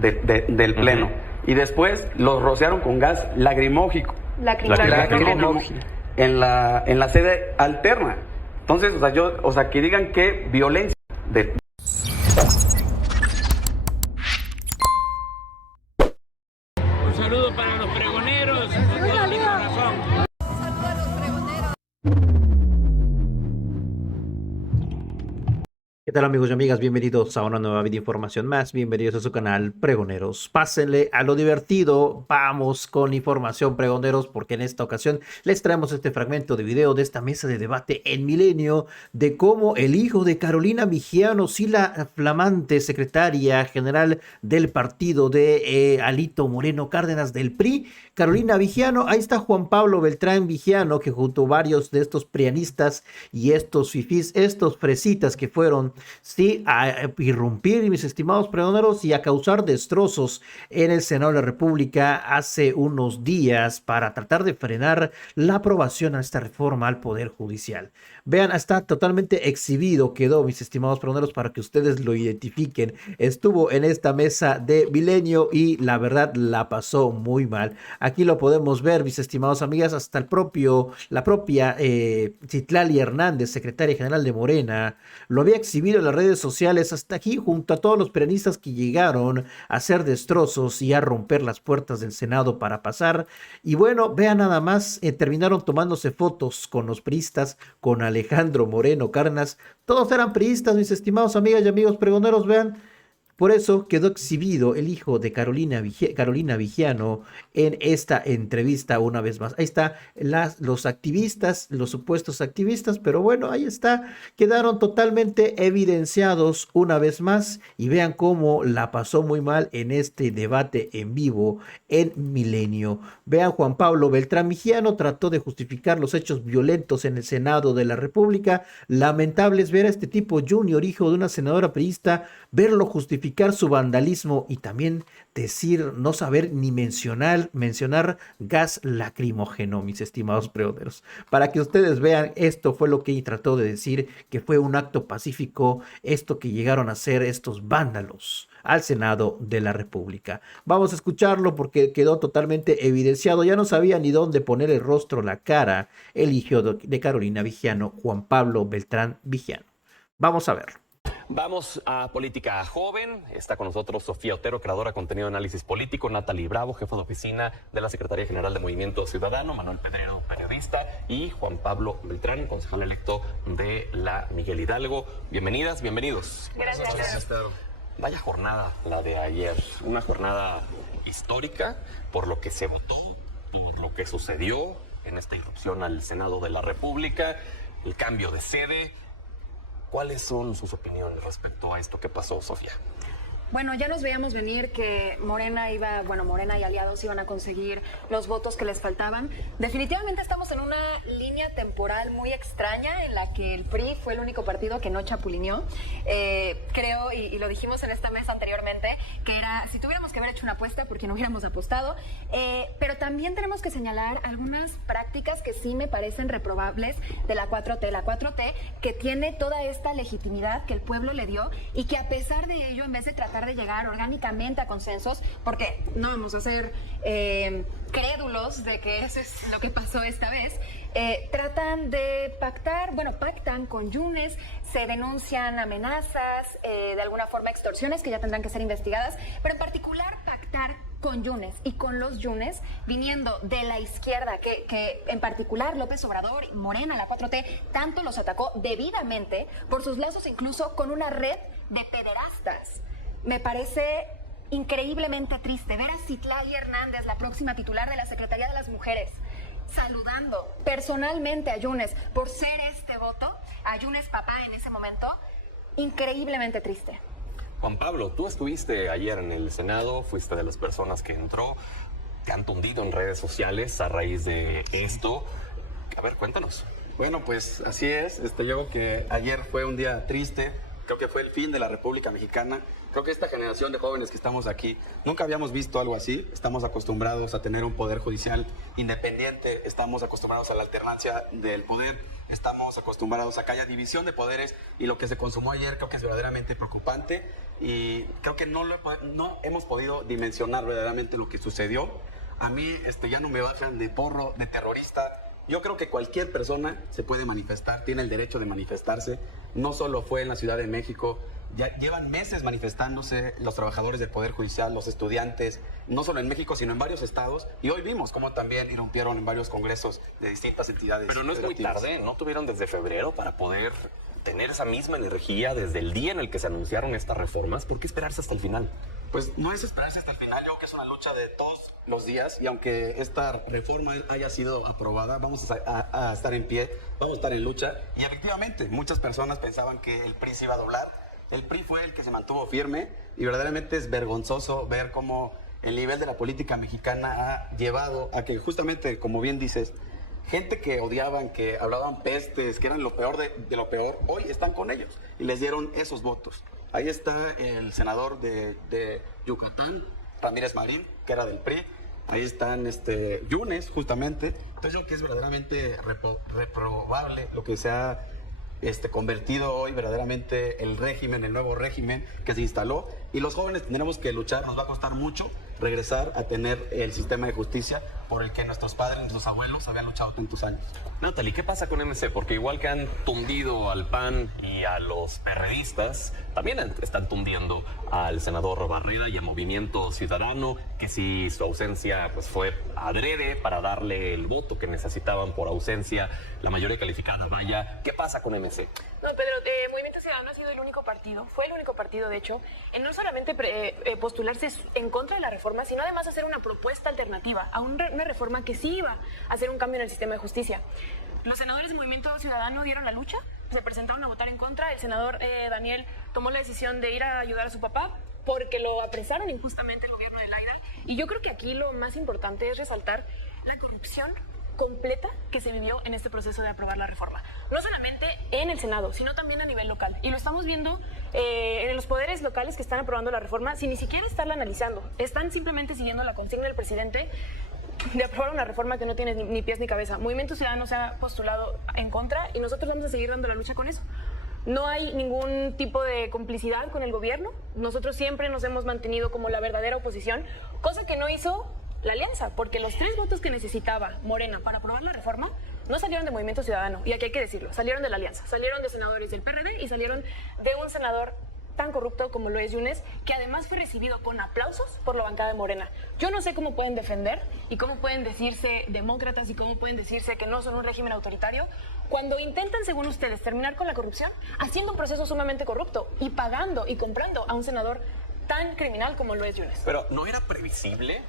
del Pleno. Y después los rociaron con gas lacrimógeno. En la sede alterna. Entonces, que digan que violencia Un saludo para los pregoneros, de todo mi corazón. ¿Qué tal, amigos y amigas? Bienvenidos a una nueva video información más. Bienvenidos a su canal Pregoneros. Pásenle a lo divertido. Vamos con información, pregoneros, porque en esta ocasión les traemos este fragmento de video de esta mesa de debate en Milenio de cómo el hijo de Carolina Vigiano, sí, la flamante secretaria general del partido de Alito Moreno Cárdenas del PRI, Carolina Vigiano, ahí está Juan Pablo Beltrán Vigiano, que junto a varios de estos prianistas y estos fifís, estos fresitas que fueron, sí, a irrumpir, mis estimados pregoneros, y a causar destrozos en el Senado de la República hace unos días para tratar de frenar la aprobación a esta reforma al Poder Judicial. Vean, está totalmente exhibido, quedó, mis estimados pregoneros, para que ustedes lo identifiquen. Estuvo en esta mesa de Milenio y la verdad la pasó muy mal. Aquí lo podemos ver, mis estimados amigas, hasta la propia Citlali Hernández, secretaria general de Morena, lo había exhibido en las redes sociales hasta aquí, junto a todos los peronistas que llegaron a hacer destrozos y a romper las puertas del Senado para pasar. Y bueno, vean nada más, terminaron tomándose fotos con los priistas, con Alejandro Moreno Cárdenas. Todos eran priistas, mis estimados amigas y amigos pregoneros, vean. Por eso quedó exhibido el hijo de Carolina Vigiano en esta entrevista una vez más. Ahí está los activistas, los supuestos activistas, pero bueno, ahí está. Quedaron totalmente evidenciados una vez más y vean cómo la pasó muy mal en este debate en vivo en Milenio. Vean, Juan Pablo Beltrán Vigiano trató de justificar los hechos violentos en el Senado de la República. Lamentable es ver a este tipo Junior, hijo de una senadora priista, verlo justificar su vandalismo y también decir, no saber ni mencionar gas lacrimógeno, mis estimados pregoneros. Para que ustedes vean, esto fue lo que trató de decir, que fue un acto pacífico, esto que llegaron a hacer estos vándalos al Senado de la República. Vamos a escucharlo porque quedó totalmente evidenciado, ya no sabía ni dónde poner el rostro, la cara, el hijo de Carolina Vigiano, Juan Pablo Beltrán Vigiano. Vamos a verlo. Vamos a Política Joven. Está con nosotros Sofía Otero, creadora de contenido de análisis político, Natalie Bravo, jefa de oficina de la Secretaría General de Movimiento Ciudadano, Manuel Pedrero, periodista, y Juan Pablo Beltrán, concejal electo de la Miguel Hidalgo. Bienvenidas, bienvenidos. Gracias. Vaya jornada la de ayer, una jornada histórica por lo que se votó, por lo que sucedió en esta irrupción al Senado de la República, el cambio de sede. ¿Cuáles son sus opiniones respecto a esto que pasó, Sofía? Bueno, ya nos veíamos venir que Morena y aliados iban a conseguir los votos que les faltaban. Definitivamente estamos en una línea temporal muy extraña en la que el PRI fue el único partido que no chapulineó. Creo, y lo dijimos en esta mesa anteriormente, que era, si tuviéramos que haber hecho una apuesta, porque no hubiéramos apostado. Pero también tenemos que señalar algunas prácticas que sí me parecen reprobables de la 4T. La 4T que tiene toda esta legitimidad que el pueblo le dio y que a pesar de ello, en vez de tratar de llegar orgánicamente a consensos, porque no vamos a ser crédulos de que eso es lo que pasó esta vez, tratan de pactan con Yunes, se denuncian amenazas, de alguna forma extorsiones que ya tendrán que ser investigadas, pero en particular pactar con Yunes y con los Yunes viniendo de la izquierda, que en particular López Obrador, Morena, la 4T, tanto los atacó debidamente por sus lazos incluso con una red de pederastas. Me parece increíblemente triste ver a Citlali Hernández, la próxima titular de la Secretaría de las Mujeres, saludando personalmente a Yunes por ser este voto, a Yunes papá en ese momento, increíblemente triste. Juan Pablo, tú estuviste ayer en el Senado, fuiste de las personas que entró, te han tundido en redes sociales a raíz de esto. A ver, cuéntanos. Bueno, pues así es. Yo creo que ayer fue un día triste Creo que fue el fin de la República Mexicana. Creo que esta generación de jóvenes que estamos aquí nunca habíamos visto algo así. Estamos acostumbrados a tener un poder judicial independiente, estamos acostumbrados a la alternancia del poder, estamos acostumbrados a que haya división de poderes, y lo que se consumó ayer creo que es verdaderamente preocupante, y creo que no hemos podido dimensionar verdaderamente lo que sucedió. A mí ya no me bajan de porro, de terrorista. Yo creo que cualquier persona se puede manifestar, tiene el derecho de manifestarse. No solo fue en la Ciudad de México, ya llevan meses manifestándose los trabajadores del Poder Judicial, los estudiantes, no solo en México, sino en varios estados. Y hoy vimos cómo también irrumpieron en varios congresos de distintas entidades. Pero no es muy tarde, ¿no tuvieron desde febrero para poder tener esa misma energía desde el día en el que se anunciaron estas reformas? ¿Por qué esperarse hasta el final? Pues no es esperarse hasta el final, yo creo que es una lucha de todos los días, y aunque esta reforma haya sido aprobada, vamos a estar en pie, vamos a estar en lucha, y efectivamente muchas personas pensaban que el PRI se iba a doblar. El PRI fue el que se mantuvo firme, y verdaderamente es vergonzoso ver cómo el nivel de la política mexicana ha llevado a que justamente, como bien dices, gente que odiaban, que hablaban pestes, que eran lo peor de lo peor, hoy están con ellos y les dieron esos votos. Ahí está el senador de Yucatán, Ramírez Marín, que era del PRI. Ahí están Yunes, justamente. Entonces yo creo que es verdaderamente reprobable lo que se ha convertido hoy verdaderamente el régimen, el nuevo régimen que se instaló, y los jóvenes tendremos que luchar. Nos va a costar mucho regresar a tener el sistema de justicia por el que nuestros padres, nuestros abuelos habían luchado tantos años. Natalie, ¿qué pasa con MC? Porque igual que han tundido al PAN y a los perredistas, también están tundiendo al senador Barrera y a Movimiento Ciudadano, que si su ausencia pues fue adrede para darle el voto que necesitaban por ausencia, la mayoría calificada, vaya. ¿Qué pasa con MC? No, Pedro, Movimiento Ciudadano ha sido el único partido, fue el único partido, de hecho, en no solamente postularse en contra de la reforma, sino además hacer una propuesta alternativa a una reforma que sí iba a hacer un cambio en el sistema de justicia. Los senadores de Movimiento Ciudadano dieron la lucha, se presentaron a votar en contra. El senador Daniel tomó la decisión de ir a ayudar a su papá porque lo apresaron injustamente el gobierno de Laida. Y yo creo que aquí lo más importante es resaltar la corrupción completa que se vivió en este proceso de aprobar la reforma. No solamente en el Senado, sino también a nivel local. Y lo estamos viendo en los poderes locales que están aprobando la reforma sin ni siquiera estarla analizando. Están simplemente siguiendo la consigna del presidente de aprobar una reforma que no tiene ni pies ni cabeza. Movimiento Ciudadano se ha postulado en contra y nosotros vamos a seguir dando la lucha con eso. No hay ningún tipo de complicidad con el gobierno. Nosotros siempre nos hemos mantenido como la verdadera oposición, cosa que no hizo la alianza, porque los 3 votos que necesitaba Morena para aprobar la reforma no salieron de Movimiento Ciudadano, y aquí hay que decirlo, salieron de la alianza, salieron de senadores del PRD y salieron de un senador tan corrupto como lo es Yunes, que además fue recibido con aplausos por la bancada de Morena. Yo no sé cómo pueden defender y cómo pueden decirse demócratas y cómo pueden decirse que no son un régimen autoritario cuando intentan, según ustedes, terminar con la corrupción haciendo un proceso sumamente corrupto y pagando y comprando a un senador tan criminal como lo es Yunes. Pero ¿no era previsible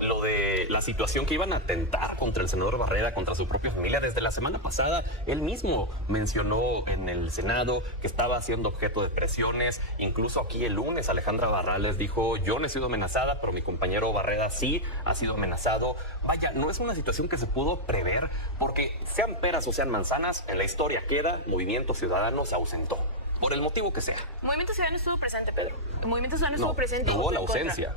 lo de la situación que iban a atentar contra el senador Barrera, contra su propia familia? Desde la semana pasada, él mismo mencionó en el Senado que estaba siendo objeto de presiones. Incluso aquí el lunes, Alejandra Barrales dijo: yo no he sido amenazada, pero mi compañero Barrera sí ha sido amenazado. Vaya, no es una situación que se pudo prever, porque sean peras o sean manzanas, en la historia queda, Movimiento Ciudadano se ausentó, por el motivo que sea. Movimiento Ciudadano estuvo presente, Pedro. El Movimiento Ciudadano estuvo presente. Hubo la ausencia.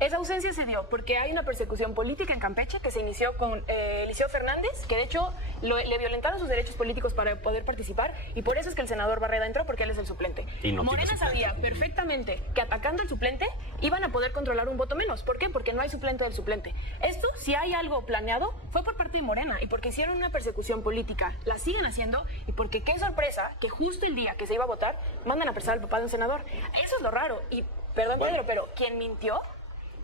Esa ausencia se dio porque hay una persecución política en Campeche que se inició con Eliseo Fernández, que de hecho le violentaron sus derechos políticos para poder participar, y por eso es que el senador Barrera entró, porque él es el suplente. Y no Morena sabía perfectamente que atacando al suplente iban a poder controlar un voto menos. ¿Por qué? Porque no hay suplente del suplente. Esto, si hay algo planeado, fue por parte de Morena, y porque hicieron una persecución política, la siguen haciendo, y porque qué sorpresa que justo el día que se iba a votar mandan a apresar al papá de un senador. Eso es lo raro. Y perdón, bueno, Pedro, pero quien mintió,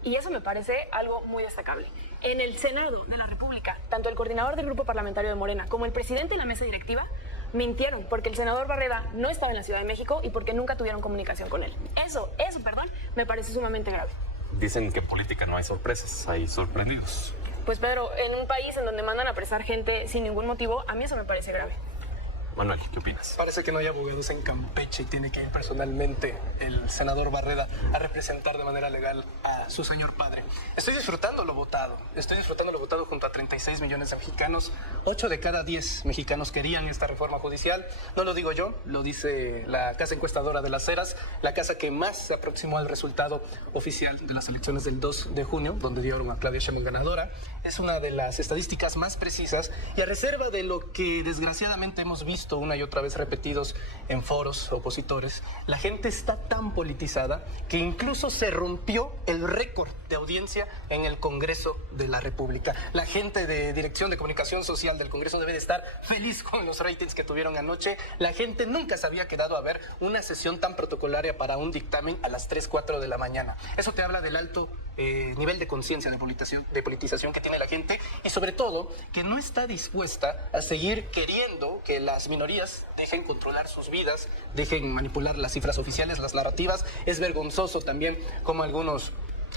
y eso me parece algo muy destacable, en el Senado de la República, tanto el coordinador del grupo parlamentario de Morena como el presidente y la mesa directiva mintieron, porque el senador Barrera no estaba en la Ciudad de México y porque nunca tuvieron comunicación con él. Eso, me parece sumamente grave. Dicen que en política no hay sorpresas, hay sorprendidos. Pues Pedro, en un país en donde mandan a apresar gente sin ningún motivo, a mí eso me parece grave. Manuel, ¿qué opinas? Parece que no hay abogados en Campeche y tiene que ir personalmente el senador Barreda a representar de manera legal a su señor padre. Estoy disfrutando lo votado junto a 36 millones de mexicanos. 8 de cada 10 mexicanos querían esta reforma judicial. No lo digo yo, lo dice la casa encuestadora de Las Heras, la casa que más se aproximó al resultado oficial de las elecciones del 2 de junio, donde dieron a Claudia Sheinbaum ganadora. Es una de las estadísticas más precisas y a reserva de lo que desgraciadamente hemos visto una y otra vez repetidos en foros opositores, la gente está tan politizada que incluso se rompió el récord de audiencia en el Congreso de la República. La gente de Dirección de Comunicación Social del Congreso debe de estar feliz con los ratings que tuvieron anoche. La gente nunca se había quedado a ver una sesión tan protocolaria para un dictamen a las 3, 4 de la mañana. Eso te habla del alto nivel de conciencia de politización que tiene la gente y sobre todo que no está dispuesta a seguir queriendo que las minorías dejen controlar sus vidas, dejen manipular las cifras oficiales, las narrativas. Es vergonzoso también como algunos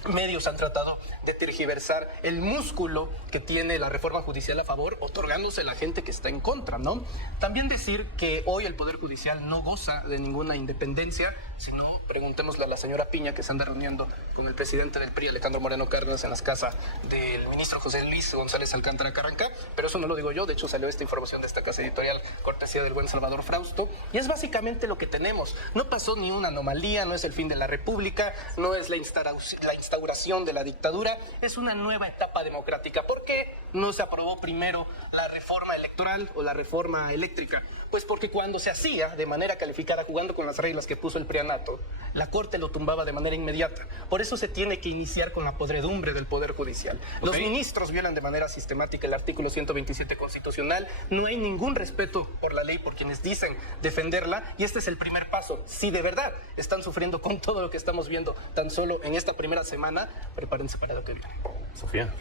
medios han tratado de tergiversar el músculo que tiene la reforma judicial a favor, otorgándose a la gente que está en contra, ¿no? También decir que hoy el Poder Judicial no goza de ninguna independencia, sino preguntémosle a la señora Piña, que se anda reuniendo con el presidente del PRI, Alejandro Moreno Cárdenas, en las casas del ministro José Luis González Alcántara Carranca, pero eso no lo digo yo, de hecho salió esta información de esta casa editorial, cortesía del buen Salvador Frausto, y es básicamente lo que tenemos. No pasó ni una anomalía, no es el fin de la República, no es la instauración de la dictadura, es una nueva etapa democrática. ¿Por qué no se aprobó primero la reforma electoral o la reforma eléctrica? Pues porque cuando se hacía de manera calificada, jugando con las reglas que puso el prianato, la Corte lo tumbaba de manera inmediata. Por eso se tiene que iniciar con la podredumbre del Poder Judicial. Los ministros violan de manera sistemática el artículo 127 constitucional, no hay ningún respeto por la ley por quienes dicen defenderla, y este es el primer paso. Si de verdad están sufriendo con todo lo que estamos viendo tan solo en esta primera semana, prepárense para lo que viene. Sofía.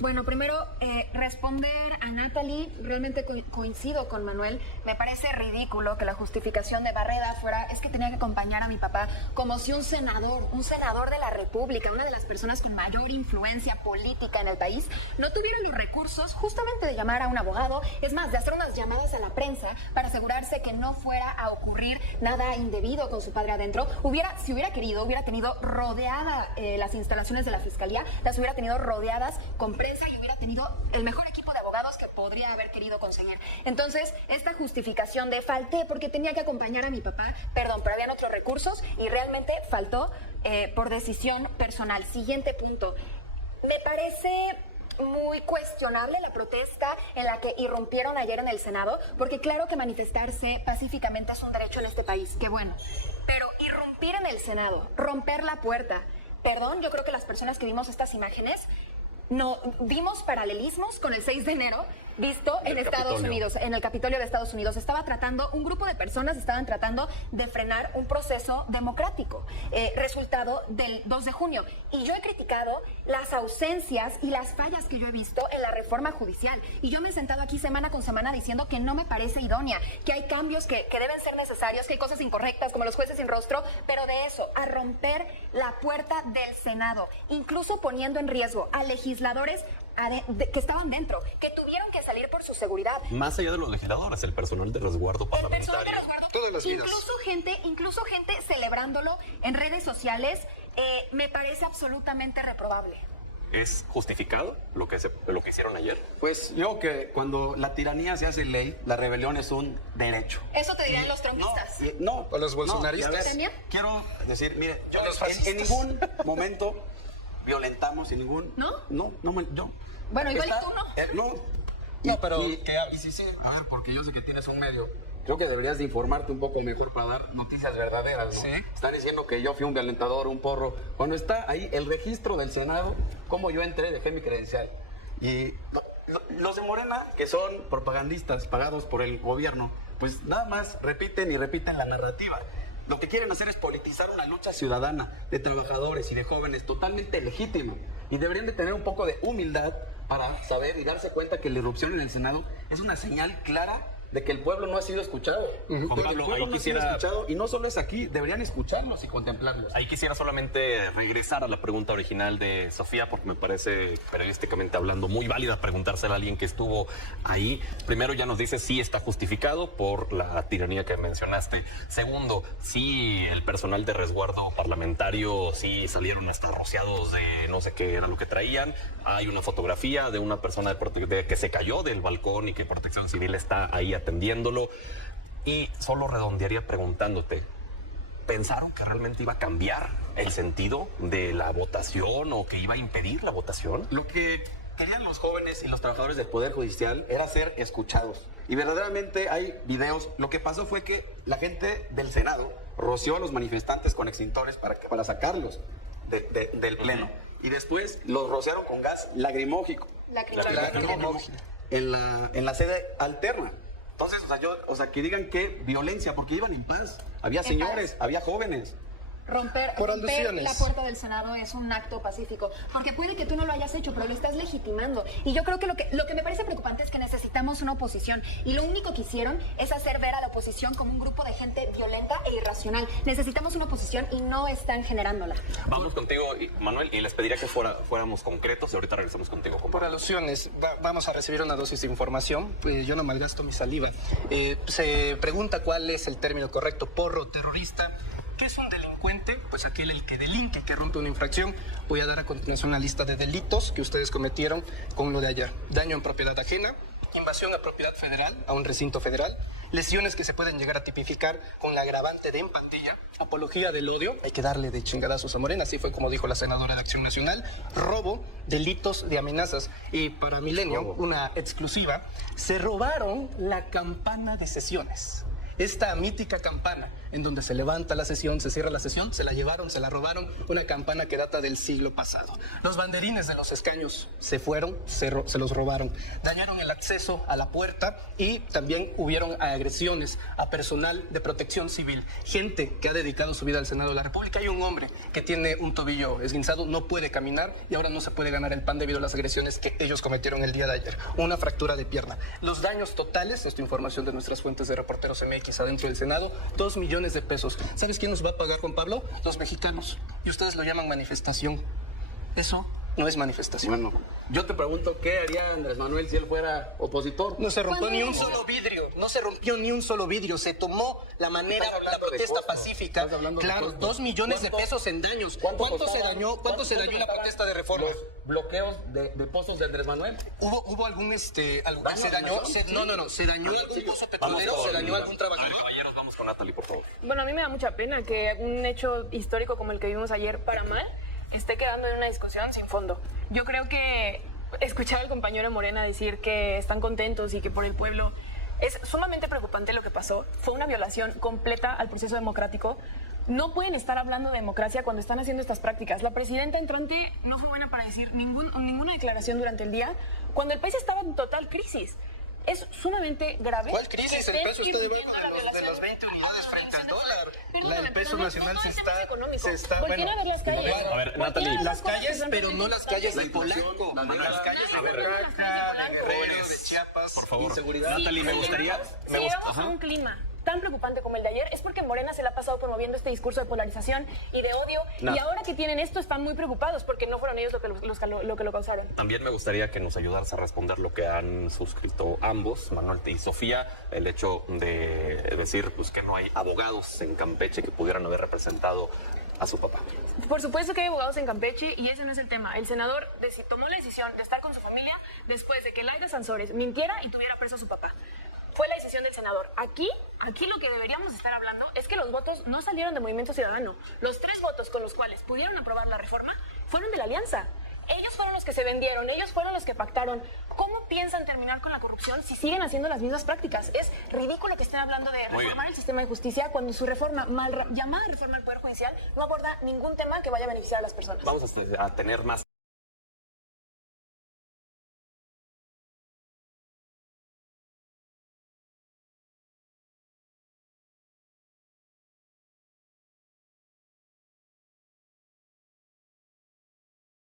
Bueno, primero, responder a Natalie, realmente coincido con Manuel. Me parece ridículo que la justificación de Barreda fuera, es que tenía que acompañar a mi papá, como si un senador de la República, una de las personas con mayor influencia política en el país, no tuviera los recursos justamente de llamar a un abogado, es más, de hacer unas llamadas a la prensa para asegurarse que no fuera a ocurrir nada indebido con su padre adentro. Si hubiera querido, hubiera tenido rodeada las instalaciones de la Fiscalía, las hubiera tenido rodeadas con prensa y hubiera tenido el mejor equipo de abogados que podría haber querido conseguir. Entonces, esta justificación de falté porque tenía que acompañar a mi papá, perdón, pero habían otros recursos y realmente faltó por decisión personal. Siguiente punto. Me parece muy cuestionable la protesta en la que irrumpieron ayer en el Senado, porque claro que manifestarse pacíficamente es un derecho en este país, qué bueno, pero irrumpir en el Senado, romper la puerta, perdón, yo creo que las personas que vimos estas imágenes no vimos paralelismos con el 6 de enero visto en Estados Unidos, en el Capitolio de Estados Unidos. Un grupo de personas estaban tratando de frenar un proceso democrático, resultado del 2 de junio. Y yo he criticado las ausencias y las fallas que yo he visto en la reforma judicial. Y yo me he sentado aquí semana con semana diciendo que no me parece idónea, que hay cambios que deben ser necesarios, que hay cosas incorrectas como los jueces sin rostro, pero de eso, a romper la puerta del Senado, incluso poniendo en riesgo a legisladores que estaban dentro, que tuvieron que salir por su seguridad. Más allá de los legisladores, el personal de resguardo parlamentario. El personal de resguardo, todas las vidas. Incluso gente celebrándolo en redes sociales, me parece absolutamente reprobable. ¿Es justificado lo que hicieron ayer? Pues yo que cuando la tiranía se hace ley, la rebelión es un derecho. Eso te dirán los trumpistas. No, ¿O los bolsonaristas? ya ves, ¿También? quiero decir, mire, yo Los fascistas. en ningún momento violentamos, en ningún... ¿No? No, yo... Bueno, igual y tú no. No. No, pero Y que hable. sí, a ver, porque yo sé que tienes un medio. Creo que deberías de informarte un poco mejor para dar noticias verdaderas, ¿no? Sí. Están diciendo que yo fui un violentador, un porro. Cuando está ahí el registro del Senado, cómo yo entré, dejé mi credencial. Y los de Morena, que son propagandistas pagados por el gobierno, pues nada más repiten la narrativa. Lo que quieren hacer es politizar una lucha ciudadana de trabajadores y de jóvenes totalmente legítima. Y deberían de tener un poco de humildad para saber y darse cuenta que la irrupción en el Senado es una señal clara de que el pueblo no ha sido escuchado. Juan De que el Pablo, pueblo ahí no ha sido quisiera- escuchado, y no solo es aquí, deberían escucharlos y contemplarlos. Ahí quisiera solamente regresar a la pregunta original de Sofía, porque me parece periodísticamente hablando muy válida preguntársela a alguien que estuvo ahí. Primero, ya nos dice si está justificado por la tiranía que mencionaste. Segundo, si el personal de resguardo parlamentario sí salieron hasta rociados de no sé qué era lo que traían. Hay una fotografía de una persona que se cayó del balcón y que Protección Civil está ahí atendiéndolo. Y solo redondearía preguntándote, ¿pensaron que realmente iba a cambiar el sentido de la votación o que iba a impedir la votación? Lo que querían los jóvenes y los trabajadores del Poder Judicial era ser escuchados. Y verdaderamente hay videos. Lo que pasó fue que la gente del Senado roció a los manifestantes con extintores para sacarlos del Pleno. Y después los rociaron con gas lagrimógeno. En la sede alterna. Entonces, que digan que violencia, porque iban en paz. Había señores, había jóvenes. Romper Por alusiones. la puerta del Senado es un acto pacífico, porque puede que tú no lo hayas hecho, pero lo estás legitimando. Y yo creo que lo que me parece preocupante es que necesitamos una oposición, y lo único que hicieron es hacer ver a la oposición como un grupo de gente violenta e irracional. Necesitamos una oposición y no están generándola. Vamos contigo, Manuel, y les pediría que fuéramos concretos y ahorita regresamos contigo. Por alusiones, vamos a recibir una dosis de información. Pues yo no malgasto mi saliva. Se pregunta cuál es el término correcto: porro, terrorista. ¿Qué es un delincuente? Pues aquel el que delinque, que rompe una infracción. Voy a dar a continuación una lista de delitos que ustedes cometieron con lo de ayer: daño en propiedad ajena, invasión a propiedad federal, a un recinto federal, lesiones que se pueden llegar a tipificar con la agravante de en pandilla, apología del odio, hay que darle de chingadazos a Morena, así fue como dijo la senadora de Acción Nacional, robo, delitos de amenazas. Y para Milenio, una exclusiva, se robaron la campana de sesiones. Esta mítica campana, en donde se levanta la sesión, se cierra la sesión, se la llevaron, se la robaron, una campana que data del siglo pasado. Los banderines de los escaños se fueron, se los robaron, dañaron el acceso a la puerta y también hubieron agresiones a personal de Protección Civil, gente que ha dedicado su vida al Senado de la República. Hay un hombre que tiene un tobillo esguinzado, no puede caminar y ahora no se puede ganar el pan debido a las agresiones que ellos cometieron el día de ayer, una fractura de pierna. Los daños totales, esta información de nuestras fuentes de Reporteros MX adentro del Senado, 2 millones de pesos. ¿Sabes quién nos va a pagar, Juan Pablo? Los mexicanos. Y ustedes lo llaman manifestación. Eso no es manifestación. Bueno, yo te pregunto, ¿qué haría Andrés Manuel si él fuera opositor? No se rompió ni un solo vidrio, no se rompió ni un solo vidrio, se tomó la manera, la protesta pacífica. Claro, 2 millones de pesos en daños. ¿Cuánto se dañó la protesta de reforma? Los bloqueos de pozos de Andrés Manuel. ¿Hubo algún se dañó? ¿Se dañó algún pozo petrolero? ¿Se dañó algún trabajador? Caballeros, vamos con Natalie, por favor. Bueno, a mí me da mucha pena que un hecho histórico como el que vimos ayer, para mal, esté quedando en una discusión sin fondo. Yo creo que escuchar al compañero Morena decir que están contentos y que por el pueblo es sumamente preocupante lo que pasó. Fue una violación completa al proceso democrático. No pueden estar hablando de democracia cuando están haciendo estas prácticas. La presidenta entrante no fue buena para decir ninguna declaración durante el día cuando el país estaba en total crisis. Es sumamente grave. ¿Cuál crisis? El peso está debajo de los 20 unidades frente al dólar. El peso nacional se está Volteen a ver las calles. A ver, Volteen Natalie. a ver Las calles, cosas, pero no las calles de inflación, Polanco, las calles de Polanco. Oaxaca, de Guerrero, de Chiapas, Por favor, inseguridad. Natalie, me gustaría... Si llegamos a un clima tan preocupante como el de ayer, es porque Morena se le ha pasado promoviendo este discurso de polarización y de odio, No. y ahora que tienen esto están muy preocupados porque no fueron ellos lo que lo causaron. También me gustaría que nos ayudaras a responder lo que han suscrito ambos, Manuel y Sofía, el hecho de decir pues, que no hay abogados en Campeche que pudieran haber representado a su papá. Por supuesto que hay abogados en Campeche y ese no es el tema. El senador tomó la decisión de estar con su familia después de que Laida Sansores mintiera y tuviera preso a su papá. Fue la decisión del senador. Aquí lo que deberíamos estar hablando es que los votos no salieron de Movimiento Ciudadano. Los 3 votos con los cuales pudieron aprobar la reforma fueron de la Alianza. Ellos fueron los que se vendieron, ellos fueron los que pactaron. ¿Cómo piensan terminar con la corrupción si siguen haciendo las mismas prácticas? Es ridículo que estén hablando de reformar el sistema de justicia cuando su reforma, llamada reforma al Poder Judicial, no aborda ningún tema que vaya a beneficiar a las personas. Vamos a tener más